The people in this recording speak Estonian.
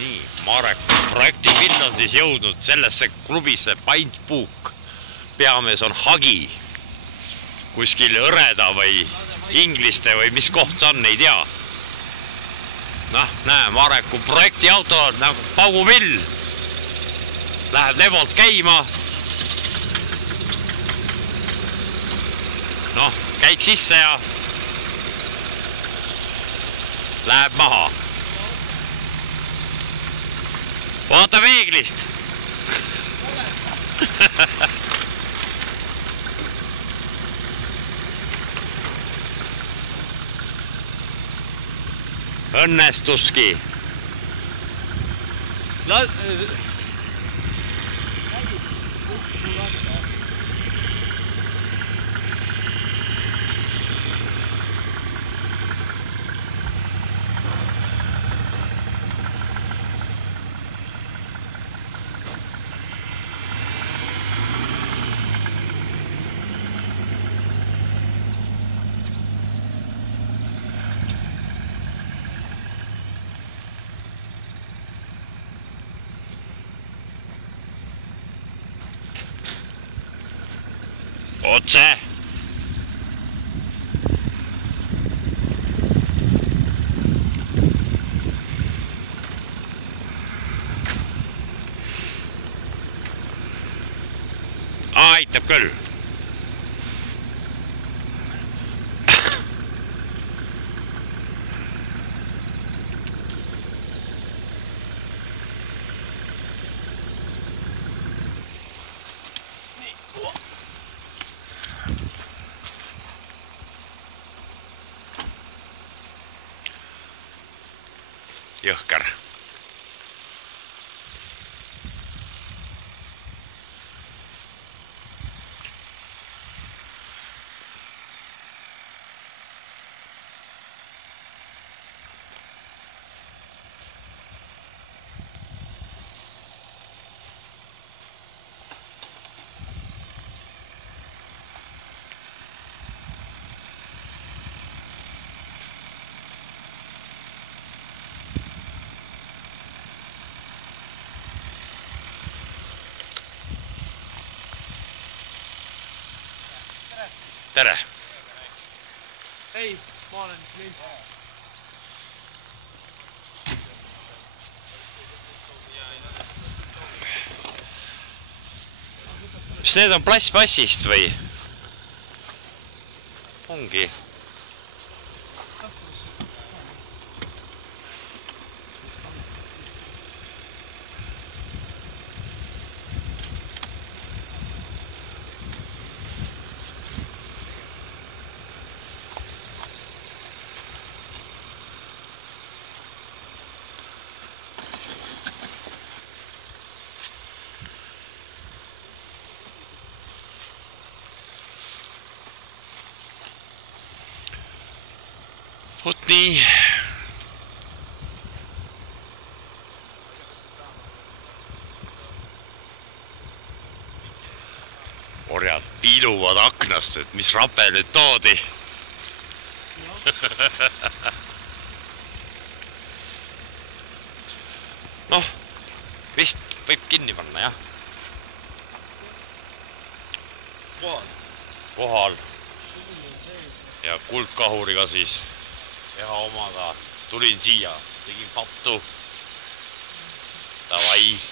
Nii, Mareku projekti pind on siis jõudnud sellesse klubisse Paintpuuk. Peamees on Hagi. Kuskil Õreda või Ingliste või mis koht see on, ei tea. Noh, näe, Mareku projekti auto nagu paugupill. Läheb lebolt käima. Noh, käik sisse ja läheb maha. Vaata peeglist. Õnnestuski. Otse. Aitab küll. Jõhker. Tere! Hei, ma olen klient. Mis need on plastmassist või? Ongi. Vot nii. Orjad piiluvad aknast, et mis rape nüüd toodi. Noh, vist võib kinni panna, jah. Kohal. Ja kuldkahuriga siis. Teha omaga tulin siia, tegin pattu. Davai.